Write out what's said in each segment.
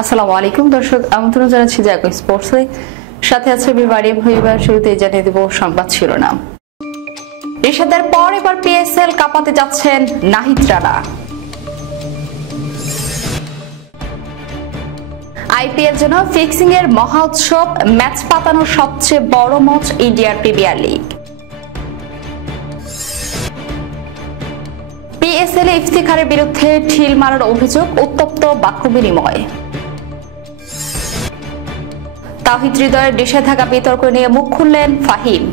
আসসালামু আলাইকুম দর্শক, আমন্ত্রণ জানাচ্ছি জাগো স্পোর্টসে। সাথে আছে বিবাড়ি ভইবার। শুরুতে জানিয়ে দেব সংবাদ শিরোনাম। রিশাদের পর এবার পিএসএল কাঁপাতে যাচ্ছেন নাহিদ রানা। আইপিএল জন্য ফিক্সিং এর মহা উৎসব, ম্যাচ পাতানোর সবচেয়ে বড় মঞ্চ ইন্ডিয়ান প্রিমিয়ার লিগ। পিএসএল এ ইফতিখারের বিরুদ্ধে ঢিল মারার অভিযোগ, উত্তপ্ত বাক্য বিনিময়। তাওহিদ হৃদয়ের নিষেধাজ্ঞা বিতর্ক নিয়ে মুখ খুললেন ফাহিম।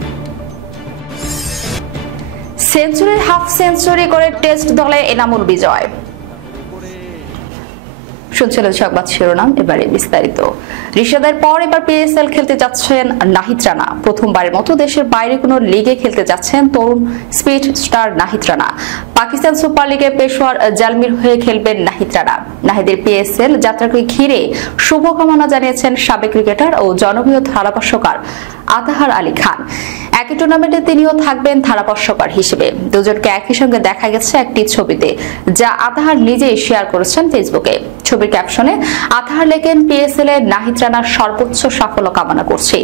সেঞ্চুরির হাফ সেঞ্চুরি করে টেস্ট দলে এনামুল বিজয়। শুনছিলেন সংবাদ শিরোনাম, এবারে বিস্তারিত। রিশাদের পর এবার পিএসএল খেলতে যাচ্ছেন নাহিদ রানা। প্রথমবারের মতো দেশের বাইরে কোনো লিগে খেলতে যাচ্ছেন তরুণ speed star Nahid Rana. Pakistan super লিগে পেশোয়ার জালমির হয়ে খেলবেন নাহিদ রানা। নাহিদের পিএসএল যাত্রাকে ঘিরে শুভকামনা জানিয়েছেন সাবেক ক্রিকেটার ও জনপ্রিয় ধারাভাষ্যকার আতাহার আলী খান। একই টুর্নামেন্টে তিনিও থাকবেন ধারাভাষ্যকার হিসেবে। দুজনকে একই সঙ্গে দেখা গেছে একটি ছবিতে, যা আতাহার নিজেই শেয়ার করেছেন ফেসবুকে। ছবির ক্যাপশনে আতাহার লেখেন, পিএসএল এর নাহিদ রানার সর্বোচ্চ সাফল্য কামনা করছি।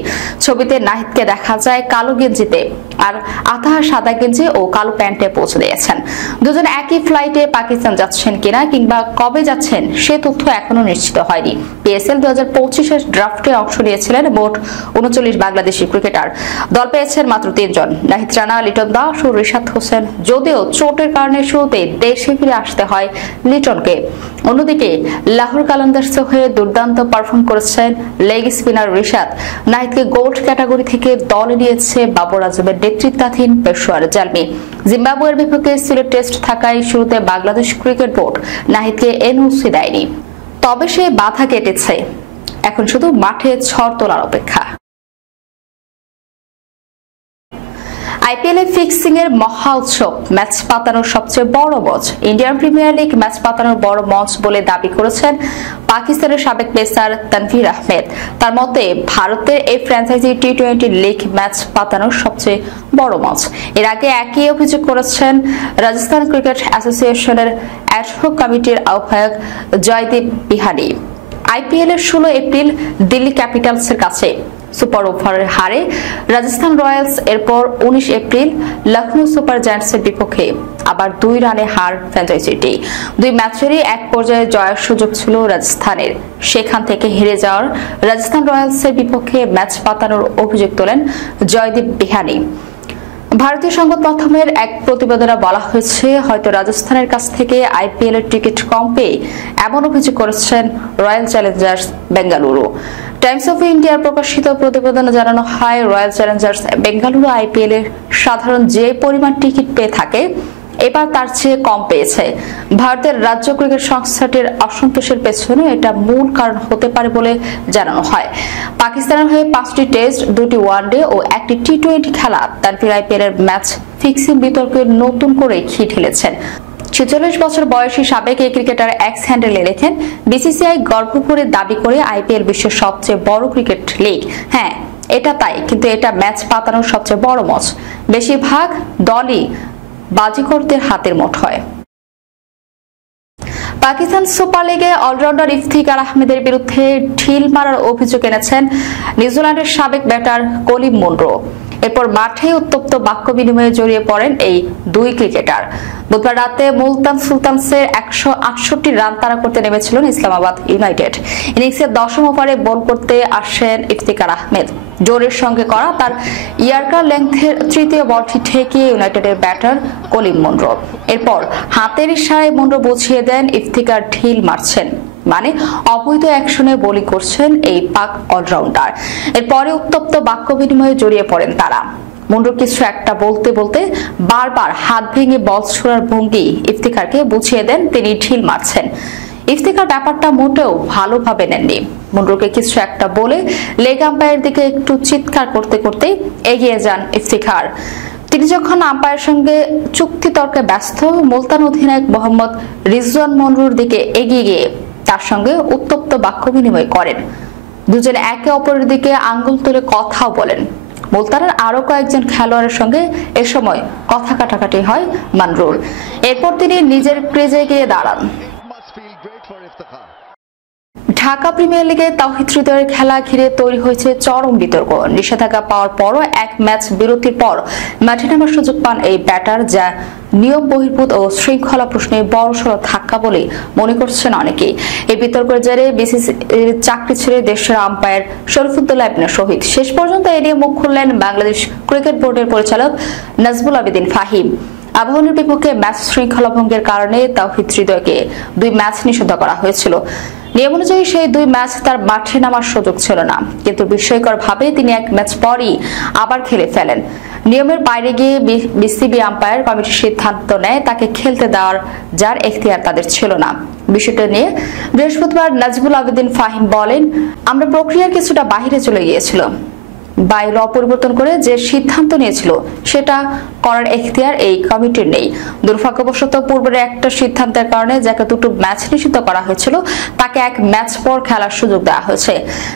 ছবিতে নাহিদকে দেখা যায় কালো গেঞ্জিতে, আর আতাহার সাদা গেঞ্জি ও কালো প্যান্টে পৌঁছে দিয়েছেন। দুজন একই ফ্লাইটে পাকিস্তান যাচ্ছেন কিনা কিংবা কবে যাচ্ছেন সে তথ্য এখনো নিশ্চিত হয়নি। পিএসএল 2025-এর ড্রাফটে অংশ নিয়েছিলেন মোট 39 বাংলাদেশি ক্রিকেটার। দল পেয়েছেন মাত্র 3 জন, নাহিদ রানা, লিটন দাস ও রিশাদ হোসেন। যদিও চোটের কারণে শুরুতে দেশে ফিরে আসতে হয় লিটনকে। অন্যদিকে লাহোর কালান্দার্সে হয়ে দুর্দান্ত পারফর্ম করেছেন লেগ স্পিনার রিশাদ। নাহিদকে গোল্ড ক্যাটাগরি থেকে দলে নিয়েছে বাবর আজমের নেতৃত্বাধীন পেশোয়ার জালমি। জিম্বাবুয়ের বিপক্ষে সিলেট টেস্ট থাকায় শুরুতে বাংলাদেশ ক্রিকেট বোর্ড নাহিদকে এনওসি দেয়নি। তবে সে বাধা কেটেছে, এখন শুধু মাঠে ঝড় তোলার অপেক্ষা। আইপিএল এ ফিক্সিং এর মহা উৎসব, ম্যাচ পাতানোর সবচেয়ে বড় মঞ্চ। ইন্ডিয়ান প্রিমিয়ার লিগ ম্যাচ পাতানোর বড় মঞ্চ বলে দাবি করেছেন পাকিস্তানের সাবেক পেসার তানভীর আহমেদ। তার মতে ভারতের এই ফ্র্যাঞ্চাইজি টি-20 লিগ ম্যাচ পাতানোর সবচেয়ে বড় মঞ্চ। এর আগে একই অভিযোগ করেছেন রাজস্থান ক্রিকেট অ্যাসোসিয়েশনের অ্যাডহক কমিটির আহ্বায়ক জয়দীপ বিহারি। আইপিএল এর 16 এপ্রিল দিল্লি ক্যাপিটালসের কাছে সুপার ওভারের হারে রাজস্থান রয়্যালস, এরপর 19 এপ্রিল লখনৌ সুপার জায়ান্টসের বিপক্ষে আবার 2 রানে হার ফ্র্যাঞ্চাইজিটি। 2 ম্যাচেরই এক পর্যায়ে জয়ের সুযোগ ছিল রাজস্থানের। সেখান থেকে হেরে যাওয়ার রাজস্থান রয়্যালসের বিপক্ষে ম্যাচ পাতানোর অভিযোগ তোলেন জয়দীপ বিহারি। ভারতীয় সংবাদ মাধ্যমের এক প্রতিবেদনে বলা হয়েছে, হয়তো রাজস্থানের কাছ থেকে আইপিএল এর টিকিট কম পেয়ে এমন অভিযোগ করেছেন royal Challengers Bengaluru. Times of ইন্ডিয়ার প্রকাশিত প্রতিবেদনে জানানো হয়, রয়্যাল চ্যালেঞ্জার্স বেঙ্গালুরু আইপিএল এর সাধারণ যে পরিমাণ টিকিট পেয়ে থাকে এবার তার চেয়ে কম পেয়েছে। ভারতের রাজ্য ক্রিকেট সংস্থাটির অসন্তোষের পেছনে এটা মূল কারণ হতে পারে বলে জানানো হয়। পাকিস্তানের হয়ে 5টি টেস্ট, 2টি ওয়ানডে ও 1টি টি-20 খেলা তানভীর আইপিএল এর ম্যাচ ফিক্সিং বিতর্কে নতুন করে ঘি ঢেলেছেন। 46 বছর বয়সী সাবেক এই ক্রিকেটার এক্স হ্যান্ডেলে লেখেন, বিসিসিআই গর্ব করে দাবি করে আইপিএল বিশ্বের সবচেয়ে বড় ক্রিকেট লিগ। হ্যাঁ, এটা তাই, কিন্তু এটা ম্যাচ পাতানোর সবচেয়ে বড় মঞ্চ। বেশিরভাগ দলই বাজিকরদের হাতের মুঠোয়। পাকিস্তান সুপার লিগে অলরাউন্ডার ইফতিখার আহমেদের বিরুদ্ধে ঢিল মারার অভিযোগ এনেছেন নিউজিল্যান্ডের সাবেক ব্যাটার কলিম মুনরো। এরপর মাঠে উত্তপ্ত বাক্য বিনিময়ে জড়িয়ে পড়েন এই 2 ক্রিকেটার। বুধবার রাতে মুলতান সুলতানসের 168 রান তাড়া করতে নেমেছিলেন ইসলামাবাদ ইউনাইটেড। ইনিংসের 10ম ওভারে বল করতে আসেন ইফতিখার আহমেদ। জোরের সঙ্গে করা তার ইয়ার্কার লেংথের তৃতীয় বলটি ঠেকিয়ে ইউনাইটেডের ব্যাটার কলিম মুনরো। এরপর হাতের ইশারায় মুনরো বুঝিয়ে দেন ইফতিখার ঢিল মারছেন, মানে অবৈধ অ্যাকশনে বোলিং করছেন এই পাক অলরাউন্ডার। এরপরে উত্তপ্ত বাক্য বিনিময়ে জড়িয়ে পড়েন তারা। মুনরো কিছু একটা বলতে বলতে বারবার হাত ভেঙে বল ছোড়ার ভঙ্গি ইফতিখারকে বুঝিয়ে দেন তিনি ঢিল মারছেন। ইফতিখার ব্যাপারটা মোটেও ভালোভাবে নেননি। মুনরোকে কিছু একটা বলে লেগ আম্পায়ারের দিকে একটু চিৎকার করতে করতে এগিয়ে যান ইফতিখার। তিনি যখন আম্পায়ারের সঙ্গে চুক্তি তর্কে ব্যস্ত, মুলতান অধিনায়ক মোহাম্মদ রিজওয়ান মুনরোর দিকে এগিয়ে গিয়ে তার সঙ্গে উত্তপ্ত বাক্য বিনিময় করেন। দুজনে একে অপরের দিকে আঙ্গুল তুলে কথাও বলেন। মুলতানের আরো কয়েকজন খেলোয়াড়ের সঙ্গে এ সময় কথা কাটাকাটি হয় মুনরোর। এরপর তিনি নিজের ক্রিজে গিয়ে দাঁড়ান। ঢাকা প্রিমিয়ার লিগে তাওহিদ হৃদয়ের খেলা ঘিরে তৈরি হয়েছে চরম বিতর্ক। নিষেধাজ্ঞা পাওয়ার পরও এক ম্যাচ বিরতির পর মাঠে নামার সুযোগ পান এই ব্যাটার, যা নিয়ম বহির্ভূত ও শৃঙ্খলা প্রশ্নে বড়সড় ধাক্কা বলে মনে করছেন অনেকেই। এই বিতর্কের জেরে বিসিসির চাকরি ছেড়ে দেশের আম্পায়ার শরীফুদ্দৌলা ইবনে শহীদ। শেষ পর্যন্ত এ নিয়ে মুখ খুললেন বাংলাদেশ ক্রিকেট বোর্ডের পরিচালক নাজমুল আবেদিন ফাহিম। আবাহনীর বিপক্ষে ম্যাচ শৃঙ্খলা ভঙ্গের কারণে তাওহিদ হৃদয়কে 2 ম্যাচ নিষিদ্ধ করা হয়েছিল। নিয়ম অনুযায়ী সেই 2 ম্যাচ তার মাঠে নামার সুযোগ ছিল না, কিন্তু বিস্ময়করভাবে তিনি 1 ম্যাচ পরই আবার খেলে ফেলেন। নিয়মের বাইরে গিয়ে বিসিবি আম্পায়ার কমিটি সিদ্ধান্ত নেয় তাকে খেলতে দেওয়ার, যার এখতিয়ার তাদের ছিল না। বিষয়টা নিয়ে বৃহস্পতিবার নাজমুল আবেদিন ফাহিম বলেন, আমরা প্রক্রিয়ার কিছুটা বাহিরে চলে গিয়েছিল। বাইরে পরিবর্তন করে যে সিদ্ধান্ত নিয়েছিল সেটা করার এখতিয়ার এই কমিটির নেই। দুর্ভাগ্যবশত পূর্বের একটা সিদ্ধান্তের কারণে যাকে 2 ম্যাচ নিষিদ্ধ করা হয়েছিল তাকে 1 ম্যাচ পর খেলার সুযোগ দেওয়া হয়েছে।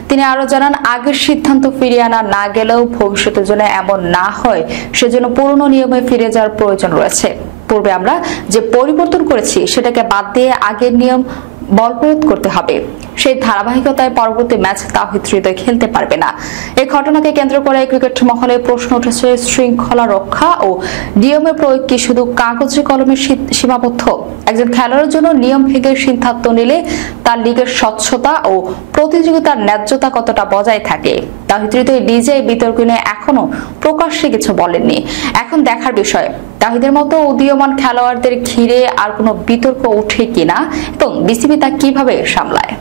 তিনি আরো জানান, আগের সিদ্ধান্ত ফিরিয়ে আনা না গেলেও ভবিষ্যতের জন্য এমন না হয় সেজন্য পুরনো নিয়মে ফিরে যাওয়ার প্রয়োজন রয়েছে। পূর্বে আমরা যে পরিবর্তন করেছি সেটাকে বাদ দিয়ে আগের নিয়ম বলবৎ করতে হবে। সেই ধারাবাহিকতায় পরবর্তী ম্যাচ তাওহিদ হৃদয় খেলতে পারবে না। এই ঘটনাকে কেন্দ্র করে ক্রিকেট মহলে প্রশ্ন উঠেছে, শৃঙ্খলা রক্ষা ও নিয়মের প্রয়োগ কি শুধু কাগজে কলমে সীমাবদ্ধ? একজন খেলোয়াড়ের জন্য নিয়ম ভেঙে সিদ্ধান্ত নিলে তার লিগের স্বচ্ছতা ও প্রতিযোগিতার ন্যায্যতা কতটা বজায় থাকে? তাওহিদ হৃদয় নিজে এই বিতর্ক নিয়ে এখনো প্রকাশ্যে কিছু বলেননি। এখন দেখার বিষয়, তাহিদের মতো উদীয়মান খেলোয়াড়দের ঘিরে আর কোনো বিতর্ক ওঠে কিনা এবং বিসিবি তা কিভাবে সামলায়।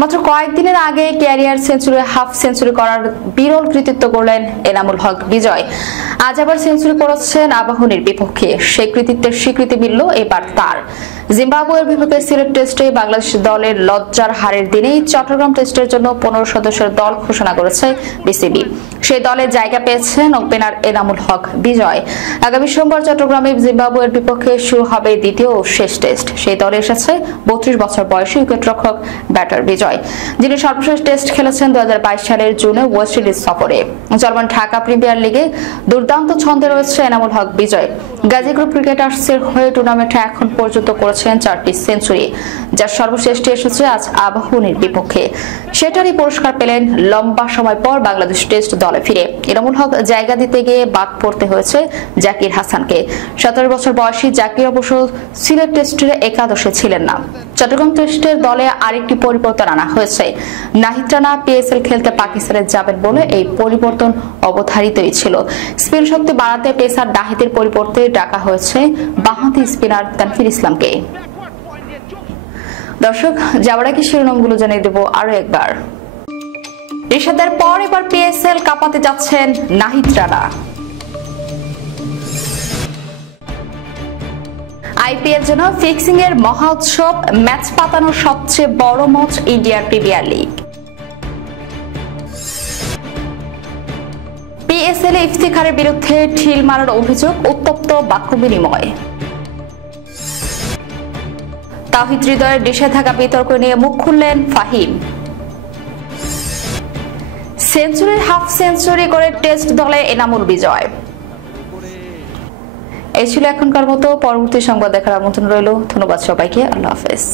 মাত্র কয়েকদিনের আগে ক্যারিয়ার সেঞ্চুরি, হাফ সেঞ্চুরি করার বিরল কৃতিত্ব করলেন এনামুল হক বিজয়। আজ আবার সেঞ্চুরি করেছেন আবাহনীর বিপক্ষে। সেই কৃতিত্বের স্বীকৃতি মিলল এবার তার। জিম্বাবুয়ের বিপক্ষে সিলেট টেস্টে বাংলাদেশ দলের লজ্জার হারের দিনেই চট্টগ্রাম টেস্টের জন্য 15 সদস্যের দল ঘোষণা করেছে বিসিবি। সেই দলে জায়গা পেয়েছেন ওপেনার এনামুল হক বিজয়। আগামী সোমবার চট্টগ্রামে জিম্বাবুয়ের বিপক্ষে শুরু হবে দ্বিতীয় ও শেষ টেস্ট। সেই দলে এসেছে 32 বছর বয়সী উইকেটরক্ষক ব্যাটার বিজয়, যিনি সর্বশেষ টেস্ট খেলেছেন 2022 সালের জুনে ওয়েস্ট ইন্ডিজ সফরে। চলমান ঢাকা প্রিমিয়ার লিগে দুর্দান্ত ছন্দে রয়েছে এনামুল হক বিজয়। গাজী গ্রুপ ক্রিকেটার্সের হয়ে টুর্নামেন্টে এখন পর্যন্ত করেছেন 4টি সেঞ্চুরি, যার সর্বশেষটি এসেছে আজ আবাহনীর বিপক্ষে। সেটারই পুরস্কার পেলেন লম্বা সময় পর বাংলাদেশ টেস্ট দলে ফিরে। এনামুল হক জায়গা দিতে গিয়ে বাদ পড়তে হয়েছে জাকির হাসানকে। 17 বছর বয়সী জাকির অবশ্য সিলেট টেস্টের একাদশে ছিলেন না। চট্টগ্রাম টেস্টের দলে আরেকটি পরিবর্তন আনা হয়েছে। নাহিদ রানা পিএসএল খেলতে পাকিস্তানে যাবেন বলে এই পরিবর্তন অবধারিতই ছিল। স্পিন শক্তি বাড়াতে পেসার নাহিদের পরিবর্তে ডাকা হয়েছে বাঁহাতি স্পিনার তানভীর ইসলামকে। দর্শক, যাওয়ার আগে শিরোনামগুলো জানিয়ে দেব আরো একবার। রিশাদের পর এবার পিএসএল কাঁপাতে যাচ্ছেন নাহিদ রানা। আইপিএল জন্য ফিক্সিং এর মহা উৎসব, ম্যাচ পাতানোর সবচেয়ে বড় মঞ্চ ইন্ডিয়ান প্রিমিয়ার লিগ। পিএসএল ইফতিখারের বিরুদ্ধে ঢিল মারার অভিযোগ, উত্তপ্ত বাক্য বিনিময়। তাওহিদ হৃদয়ের নিষেধাজ্ঞা বিতর্ক নিয়ে মুখ খুললেন ফাহিম। সেঞ্চুরির হাফ সেঞ্চুরি করে টেস্ট দলে এনামুল বিজয়। এই ছিল এখনকার মতো। পরবর্তী সংবাদ দেখার আমন্ত্রণ রইল। ধন্যবাদ সবাইকে। আল্লাহ হাফেজ।